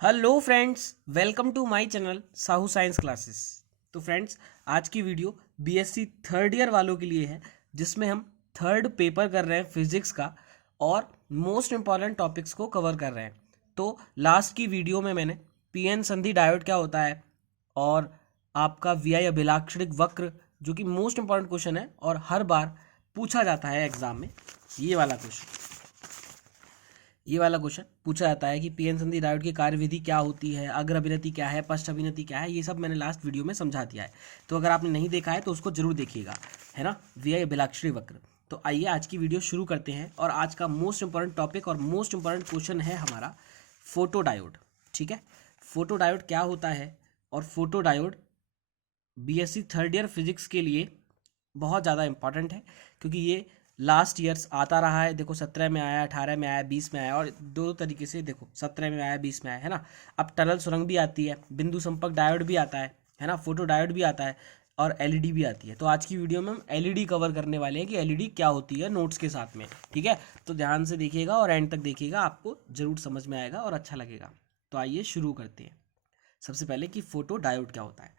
Hello friends, welcome to my channel Sahu science classes. तो friends, आज की वीडियो बीएससी थर्ड ईयर वालों के लिए है, जिसमें हम थर्ड पेपर कर रहे हैं फिजिक्स का और मोस्ट इंपॉर्टेंट टॉपिक्स को कवर कर रहे हैं। तो लास्ट की वीडियो में मैंने पीएन संधि डायोड क्या होता है और आपका वीआई अभिलाक्षणिक वक्र, जो कि मोस्ट इंपॉर्टेंट क्वेश्चन है और हर बार पूछा जाता है एग्जाम में, ये वाला क्वेश्चन पूछा जाता है कि पीएन संधि डायोड की कार्यविधि क्या होती है, अग्र अभिनति क्या है, पश्च अभिनति क्या है। ये सब मैंने लास्ट वीडियो में समझा दिया है, तो अगर आपने नहीं देखा है तो उसको जरूर देखिएगा, है ना। वीआई अभिलाक्षणी वक्र। तो आइए आज की वीडियो शुरू करते हैं और आज का मोस्ट इंपॉर्टेंट टॉपिक और मोस्ट इंपॉर्टेंट क्वेश्चन है हमारा फोटो डायोड। ठीक है, फोटो डायोड क्या होता है और photo diode BSc third year physics के लिए बहुत ज़्यादा इंपॉर्टेंट है, क्योंकि ये लास्ट ईयर्स आता रहा है। देखो 17 में आया, 18 में आया, 20 में आया, और दो तरीके से देखो 17 में आया, 20 में आया, है ना। अब टनल सुरंग भी आती है, बिंदु संपर्क डायोड भी आता है ना, फोटो डायोड भी आता है और एलईडी भी आती है। तो आज की वीडियो में हम एलईडी कवर करने वाले हैं कि एलईडी क्या होती है नोट्स के साथ में। ठीक है, तो ध्यान से देखिएगा और एंड तक देखिएगा, आपको जरूर समझ में आएगा और अच्छा लगेगा। तो आइए शुरू करते हैं। सबसे पहले कि फोटो डायोड क्या होता है।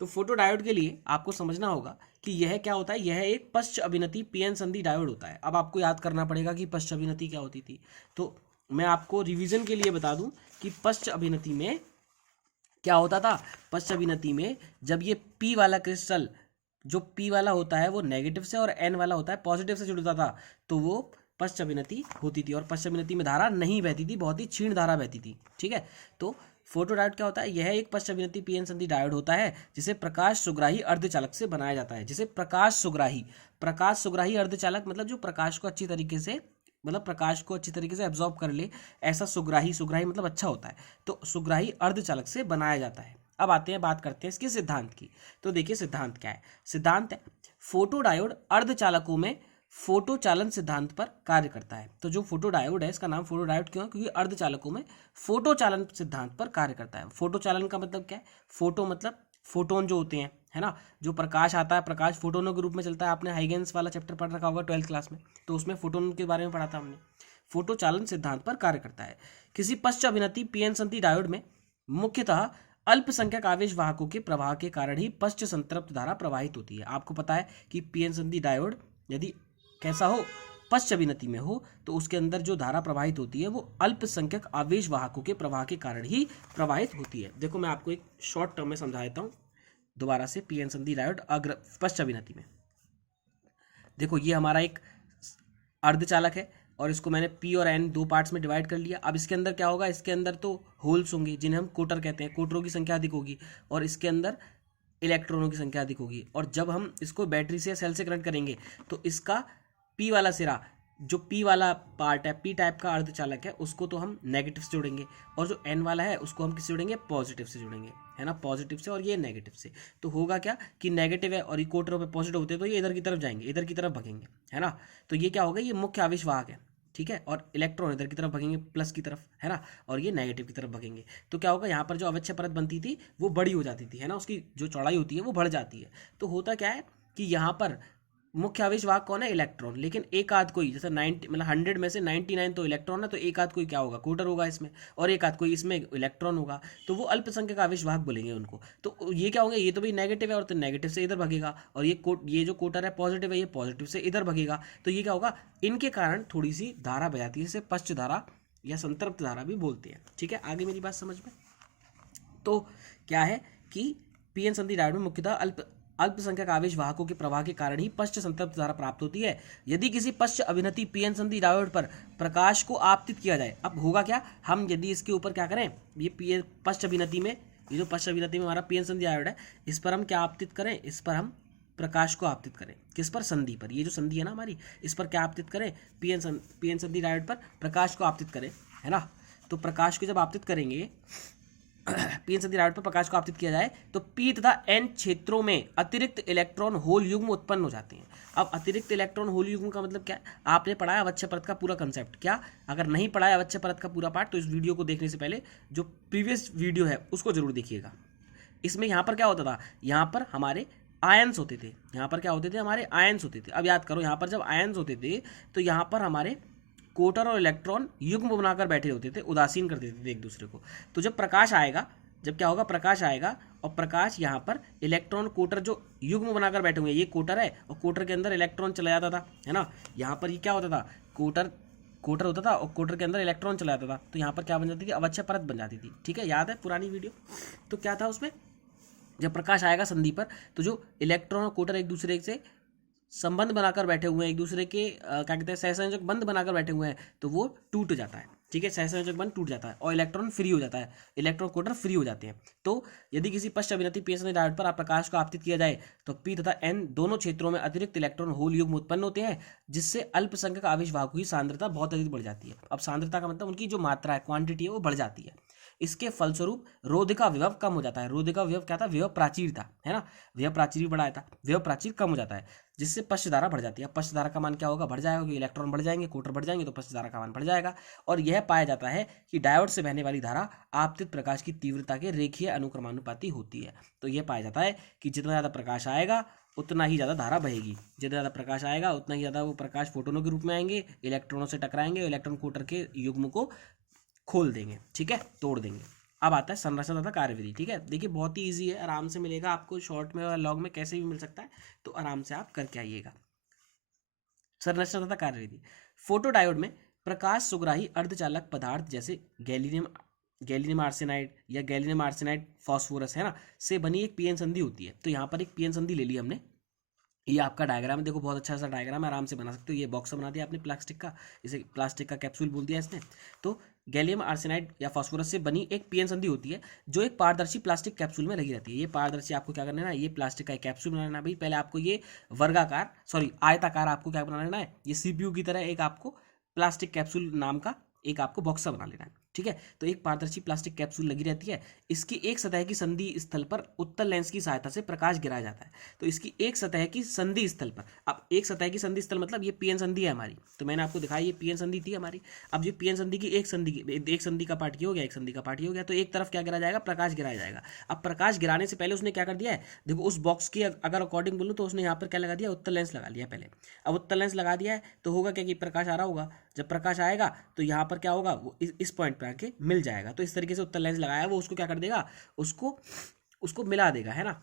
तो फोटो डायोड के लिए आपको समझना होगा कि यह क्या होता है। यह एक पश्च अभिनति पीएन संधि डायोड होता है। अब आपको याद करना पड़ेगा कि पश्च अभिनति क्या होती थी। तो मैं आपको रिवीजन के लिए बता दूं कि पश्च अभिनति में क्या होता था। पश्च अभिनति में जब ये पी वाला क्रिस्टल, जो पी वाला होता है वो नेगेटिव से और एन वाला होता है पॉजिटिव से जुड़ता था, तो वो पश्च अभिनति होती थी और पश्च अभिनति में धारा नहीं बहती थी, बहुत ही क्षीण धारा बहती थी। ठीक है, तो फोटो डायोड क्या होता है। यह एक पश्च अभिनति पीएन संधि डायोड होता है जिसे प्रकाश सुग्राही अर्धचालक से बनाया जाता है। जिसे प्रकाश सुग्राही अर्धचालक मतलब जो प्रकाश को अच्छी तरीके से, मतलब प्रकाश को अच्छी तरीके से एब्जॉर्ब कर ले, ऐसा सुग्राही, सुग्राही मतलब अच्छा होता है, तो सुग्राही अर्धचालक से बनाया जाता है। अब आते हैं, बात करते हैं इसके सिद्धांत की। तो देखिए सिद्धांत क्या है। सिद्धांत है फोटो डायोड अर्धचालकों में फोटो चालन सिद्धांत पर कार्य करता है। तो जो फोटो डायोड है, इसका नाम फोटो डायोड क्यों है, क्योंकि अर्धचालकों में फोटो चालन सिद्धांत पर कार्य करता है। फोटो चालन का मतलब क्या है। फोटो मतलब फोटोन जो होते हैं, है ना, जो प्रकाश आता है, प्रकाश फोटोनों के रूप में चलता है। आपने हाइगेंस वाला चैप्टर पढ़ रखा होगा 12th क्लास में, तो उसमें फोटोन के बारे में पढ़ा था हमने। फोटो चालन सिद्धांत पर कार्य करता है। किसी पश्च अभिनति पीएन संधि डायोड में मुख्यतः अल्पसंख्यक आवेश वाहकों के प्रवाह के कारण ही पश्च संतृप्त धारा प्रवाहित होती है। आपको पता है कि पीएन संधि डायोड यदि कैसा हो, पश्च अभिनति में हो, तो उसके अंदर जो धारा प्रवाहित होती है वो अल्पसंख्यक आवेश वाहकों के प्रवाह के कारण ही प्रवाहित होती है। देखो मैं आपको एक शॉर्ट टर्म में समझा देता हूँ दोबारा से। पीएन संधि डायोड अग्र पश्च अभिनति में देखो, ये हमारा एक अर्धचालक है और इसको मैंने पी और एन दो पार्ट्स में डिवाइड कर लिया। अब इसके अंदर क्या होगा, इसके अंदर तो होल्स होंगे जिन्हें हम कोटर कहते हैं, कोटरों की संख्या अधिक होगी, और इसके अंदर इलेक्ट्रॉनों की संख्या अधिक होगी। और जब हम इसको बैटरी से या सेल से कनेक्ट करेंगे तो इसका पी वाला सिरा, जो पी वाला पार्ट है, पी टाइप का अर्धचालक है, उसको तो हम नेगेटिव से जोड़ेंगे, और जो एन वाला है उसको हम किससे जोड़ेंगे, पॉजिटिव से जोड़ेंगे, है ना, पॉजिटिव से, और ये नेगेटिव से। तो होगा क्या कि नेगेटिव है और इक्वेटर पे पॉजिटिव होते हैं, तो ये इधर की तरफ जाएंगे, इधर की तरफ भगेंगे, है ना। तो ये क्या होगा, ये मुख्य आवेश वाहक है। ठीक है, और इलेक्ट्रॉन इधर की तरफ भगेंगे, प्लस की तरफ, है ना, और ये नेगेटिव की तरफ भगेंगे। तो क्या होगा, यहाँ पर जो अवच्छय परत बनती थी वो बड़ी हो जाती थी, है ना, उसकी जो चौड़ाई होती है वो बढ़ जाती है। तो होता क्या है कि यहाँ पर मुख्य आवेश वाहक कौन है, इलेक्ट्रॉन। लेकिन एक आध कोई, जैसे 90 मतलब 100 में से 99 तो इलेक्ट्रॉन है, तो एक आध कोई क्या होगा, कोटर होगा इसमें, और एक आध कोई इसमें इलेक्ट्रॉन होगा, तो वो अल्पसंख्यक आवेश वाहक बोलेंगे उनको। तो ये क्या होंगे, ये तो भी नेगेटिव है और तो नेगेटिव से इधर भगेगा, और ये जो कोटर है पॉजिटिव है, ये पॉजिटिव से इधर भगेगा। तो ये क्या होगा, इनके कारण थोड़ी सी धारा बह जाती है, जिसे पश्च धारा या संतृप्त धारा भी बोलते हैं। ठीक है, आगे मेरी बात समझ में। तो क्या है कि पीएन संधि डायोड में मुख्यतः अल्पसंख्यक आवेश वाहकों के प्रवाह के कारण ही पश्च संतृप्त धारा प्राप्त होती है। यदि किसी पश्च अभिनति पीएन संधि डायोड पर प्रकाश को आपतित किया जाए, अब होगा क्या, हम यदि इसके ऊपर क्या करें, ये पीएन पश्च अभिनति में, ये जो पश्च अभिनति में हमारा पीएन संधि डायोड है, इस पर हम क्या आपतित करें, इस पर हम प्रकाश को आपतित करें। किस पर, संधि पर। ये जो संधि है ना हमारी, इस पर क्या आपतित करें, पीएन संधि डायोड पर प्रकाश को आपतित करें, है ना। तो प्रकाश को जब आपतित करेंगे, पीएन संधि डायोड पर प्रकाश को आपतित किया जाए, तो पी तथा एन क्षेत्रों में अतिरिक्त इलेक्ट्रॉन होल युग्म उत्पन्न हो जाते हैं। अब अतिरिक्त इलेक्ट्रॉन होल युग्म का मतलब क्या है, आपने पढ़ा है अवच्छय परत का पूरा कंसेप्ट क्या। अगर नहीं पढ़ा है अवच्छय परत का पूरा पार्ट, तो इस वीडियो को देखने से पहले जो प्रीवियस वीडियो है उसको जरूर देखिएगा। इसमें यहाँ पर क्या होता था, यहाँ पर हमारे आयंस होते थे, यहाँ पर क्या होते थे, हमारे आयंस होते थे। अब याद करो, यहाँ पर जब आयंस होते थे तो यहाँ पर हमारे कोटर और इलेक्ट्रॉन युग्म बनाकर बैठे होते थे, उदासीन कर देते थे एक दूसरे को। तो जब प्रकाश आएगा, जब क्या होगा, प्रकाश आएगा और प्रकाश यहाँ पर इलेक्ट्रॉन कोटर जो युग्म बनाकर बैठे हुए हैं, ये कोटर है और कोटर के अंदर इलेक्ट्रॉन चला जाता था, है ना। यहाँ पर ये क्या होता था, कोटर होता था और कोटर के अंदर इलेक्ट्रॉन चला जाता था, तो यहाँ पर क्या बन जाती थी, अवच्छय परत बन जाती थी। ठीक है, याद है पुरानी वीडियो। तो क्या था उसमें, जब प्रकाश आएगा संधि पर तो जो इलेक्ट्रॉन और कोटर एक दूसरे से संबंध बनाकर बैठे हुए हैं, एक दूसरे के क्या कहते हैं, सहसंयोजक बंध बनाकर बैठे हुए हैं, तो वो टूट जाता है। ठीक है, सहसंयोजक बंध टूट जाता है और इलेक्ट्रॉन फ्री हो जाता है, इलेक्ट्रॉन कोटर फ्री हो जाते हैं। तो यदि किसी पश्च अभिनति पी एन डायोड पर प्रकाश को आपतित किया जाए तो पी तथा एन दोनों क्षेत्रों में अतिरिक्त इलेक्ट्रॉन होल युग्म उत्पन्न होते हैं, जिससे अल्पसंख्यक आवेश वाहकों की सांद्रता बहुत अधिक बढ़ जाती है। अब सांद्रता का मतलब उनकी जो मात्रा है, क्वांटिटी है, वो बढ़ जाती है। इसके फलस्वरूप रोधिका विभव कम हो जाता है। रोधिका विभव क्या था, विभव प्राचीर था, है ना। विभव प्राचीर बढ़ाया था, विभव प्राचीर कम हो जाता है, जिससे पश्च धारा बढ़ जाती है। पश्च धारा का मान क्या होगा, बढ़ जाएगा, क्योंकि इलेक्ट्रॉन बढ़ जाएंगे, कोटर बढ़ जाएंगे, तो पश्च धारा का मान बढ़ जाएगा। और यह पाया जाता है कि डायोड से बहने वाली धारा आपतित प्रकाश की तीव्रता के रेखीय अनुक्रमानुपाती होती है। तो यह पाया जाता है कि जितना ज़्यादा प्रकाश आएगा उतना ही ज़्यादा धारा बहेगी, जितना ज़्यादा प्रकाश आएगा उतना ही ज़्यादा वो प्रकाश फोटोनों के रूप में आएंगे, इलेक्ट्रॉनों से टकराएंगे, इलेक्ट्रॉन कोटर के युग्म को खोल देंगे, ठीक है, तोड़ देंगे। अब आता है संरचना तथा कार्यविधि। ठीक है, देखिए बहुत ही इजी है, आराम से मिलेगा आपको, शॉर्ट में और लॉन्ग में कैसे भी मिल सकता है, तो आराम से आप करके आइएगा। संरचना तथा कार्यविधि। फोटोडायोड में प्रकाश सुग्राही अर्धचालक पदार्थ जैसे गैलियम आर्सेनाइड या गैलियम आर्सेनाइड फॉस्फोरस, है ना, से बनी एक पीएन संधि होती है। तो यहाँ पर एक पीएन संधि ले ली हमने, ये आपका डायग्राम है, देखो बहुत अच्छा सा डायग्राम है, आराम से बना सकते हो। ये बॉक्स बना दिया आपने प्लास्टिक का, इसे प्लास्टिक का कैप्सूल बोल दिया इसने। तो गैलियम आर्सेनाइड या फास्फोरस से बनी एक पीएन संधि होती है जो एक पारदर्शी प्लास्टिक कैप्सूल में लगी रहती है। ये पारदर्शी आपको क्या करना है, ये प्लास्टिक का एक कैप्सूल बना लेना है भाई। पहले आपको ये आयताकार आपको क्या बना लेना है, ये सीपीयू की तरह एक आपको प्लास्टिक कैप्सूल नाम का एक आपको बॉक्स बना लेना है। ठीक है, तो एक पारदर्शी प्लास्टिक कैप्सूल लगी रहती है, इसकी एक सतह की संधि स्थल पर उत्तल लेंस की सहायता से प्रकाश गिराया जाता है। तो इसकी एक सतह की संधि स्थल पर, अब एक सतह की संधि स्थल मतलब ये पीएन संधि है हमारी, तो मैंने आपको दिखाया ये पीएन संधि थी हमारी। अब ये पीएन संधि की एक संधि का पार्ट ये हो गया, एक संधि का पार्ट ये हो गया, तो एक तरफ क्या गिराया जाएगा, प्रकाश गिराया जाएगा। अब प्रकाश गिराने से पहले उसने क्या कर दिया है, देखो उस बॉक्स की अगर अकॉर्डिंग बोलूँ तो उसने यहाँ पर क्या लगा दिया, उत्तल लेंस लगा लिया पहले। अब उत्तल लेंस लगा दिया है तो होगा क्या कि प्रकाश आ रहा होगा, जब प्रकाश आएगा तो यहाँ पर क्या होगा, वो इस पॉइंट पर आके मिल जाएगा। तो इस तरीके से उत्तल लेंस लगाया, वो उसको क्या कर देगा, उसको मिला देगा, है ना,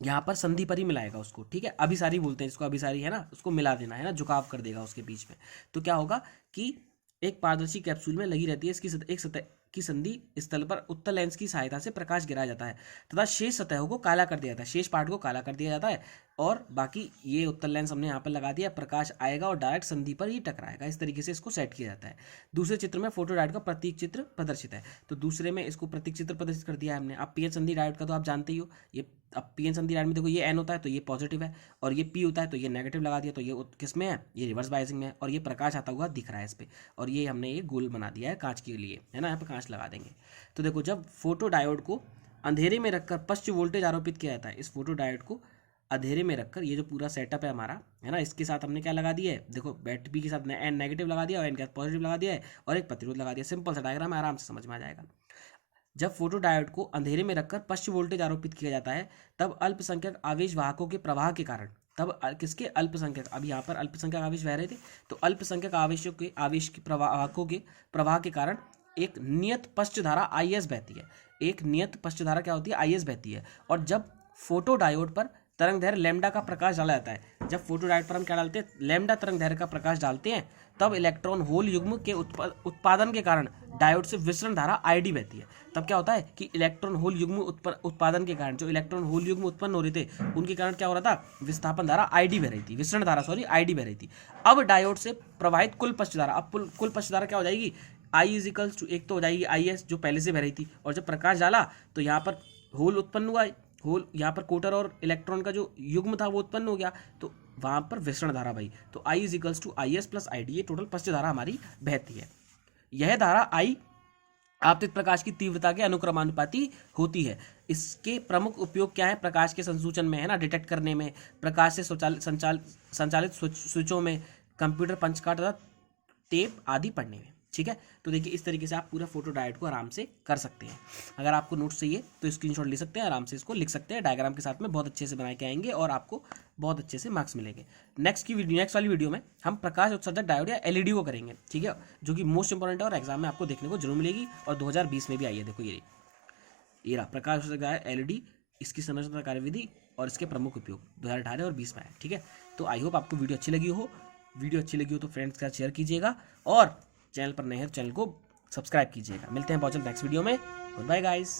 यहाँ पर संधि पर ही मिलाएगा उसको। ठीक है, अभिसारी बोलते हैं इसको, अभिसारी, है ना, उसको मिला देना, है ना, झुकाव कर देगा उसके बीच में। तो क्या होगा कि एक पारदर्शी कैप्सूल में लगी रहती है इसकी एक सतह की संधि स्थल पर उत्तल लेंस की सहायता से प्रकाश गिराया जाता है तथा शेष सतहों को काला कर दिया जाता है, शेष पार्ट को काला कर दिया जाता है, और बाकी ये उत्तल लेंस हमने यहाँ पर लगा दिया, प्रकाश आएगा और डायरेक्ट संधि पर ही टकराएगा। इस तरीके से इसको सेट किया जाता है। दूसरे चित्र में फोटो डायोड का प्रतीक चित्र प्रदर्शित है, तो दूसरे में इसको प्रतीक चित्र प्रदर्शित कर दिया है हमने। अब पीएन संधि डायोड का तो आप जानते ही हो, ये अब पीएन संधि डायोड में देखो ये एन होता है तो ये पॉजिटिव है, और ये पी होता है तो ये नेगेटिव लगा दिया, तो ये किस में है, ये रिवर्स बायसिंग में है, और ये प्रकाश आता हुआ दिख रहा है इस पर, और ये हमने ये गोल बना दिया है कांच के लिए, है ना, यहाँ पर कांच लगा देंगे। तो देखो जब फोटो डायोड को अंधेरे में रखकर पश्च वोल्टेज आरोपित किया जाता है, इस फोटो डायोड को अंधेरे में रखकर, ये जो पूरा सेटअप है हमारा, है ना, इसके साथ हमने क्या लगा दिया है, देखो बैटरी के साथ एन नेगेटिव लगा दिया और एन के साथ पॉजिटिव लगा दिया है, और एक प्रतिरोध लगा दिया। सिंपल सा डायग्राम है, आराम से समझ में आ जाएगा। जब फोटो डायोड को अंधेरे में रखकर पश्च वोल्टेज आरोपित किया जाता है तब अल्पसंख्यक आवेश वाहकों के प्रवाह के कारण, तब किसके अल्पसंख्यक, अब यहाँ पर अल्पसंख्यक आवेश बह रहे थे, तो अल्पसंख्यक आवेश के वाहकों के प्रवाह के कारण एक नियत पश्च धारा IS बहती है। एक नियत पश्च धारा क्या होती है, IS बहती है। और जब फोटो डायोड पर तरंग दैर्घ्य लैम्डा का प्रकाश डाला जाता है, जब फोटो डायोड पर हम क्या डालते हैं, लैम्डा तरंग दैर्घ्य का प्रकाश डालते हैं, तब इलेक्ट्रॉन होल युग्म के उत्पादन के कारण डायोड से विसरण धारा ID बहती है। तब क्या होता है कि इलेक्ट्रॉन होल युग्म उत्पादन के कारण, जो इलेक्ट्रॉन होल युग्म उत्पन्न हो रहे थे उनके कारण क्या हो रहा था, विस्थापन धारा ID बह रही थी, विसरण धारा ID बह रही थी। अब डायोड से प्रवाहित कुल पश्च धारा, अब कुल पश्च धारा क्या हो जाएगी, I इजिकल्स टू, एक तो हो जाएगी IS जो पहले से बह रही थी, और जब प्रकाश डाला तो यहाँ पर होल उत्पन्न हुआ, होल यहाँ पर कोटर और इलेक्ट्रॉन का जो युग्म था वो उत्पन्न हो गया, तो वहाँ पर विसरण धारा भाई, तो I equals to IS plus ID, ये टोटल पश्च धारा हमारी बहती है। यह धारा I आपतित प्रकाश की तीव्रता के अनुक्रमानुपाती होती है। इसके प्रमुख उपयोग क्या है, प्रकाश के संसूचन में, है ना, डिटेक्ट करने में, प्रकाश से संचालित स्विचों में, कंप्यूटर पंच कार्ड तथा टेप आदि पढ़ने में। ठीक है। तो देखिए इस तरीके से आप पूरा फोटो डायोड को आराम से कर सकते हैं। अगर आपको नोट्स चाहिए तो स्क्रीनशॉट ले सकते हैं, आराम से इसको लिख सकते हैं, डायग्राम के साथ में बहुत अच्छे से बना के आएंगे और आपको बहुत अच्छे से मार्क्स मिलेंगे। नेक्स्ट वाली वीडियो में हम प्रकाश उत्सर्जक डायोड या एलईडी को करेंगे, ठीक है, जो कि मोस्ट इंपॉर्टेंट है और एग्जाम में आपको देखने को जरूर मिलेगी और 2020 में भी आई है। देखो ये रहा प्रकाश उत्सर्जक डायोड एलईडी, इसकी संरचना कार्यविधि और इसके प्रमुख उपयोग 2018 और 20 में आया, ठीक है। तो आई होप आपको वीडियो अच्छी लगी हो। वीडियो अच्छी लगी हो तो फ्रेंड्स के साथ शेयर कीजिएगा और चैनल पर नए हैं चैनल को सब्सक्राइब कीजिएगा। मिलते हैं बहुत जल्द नेक्स्ट वीडियो में। Good bye guys.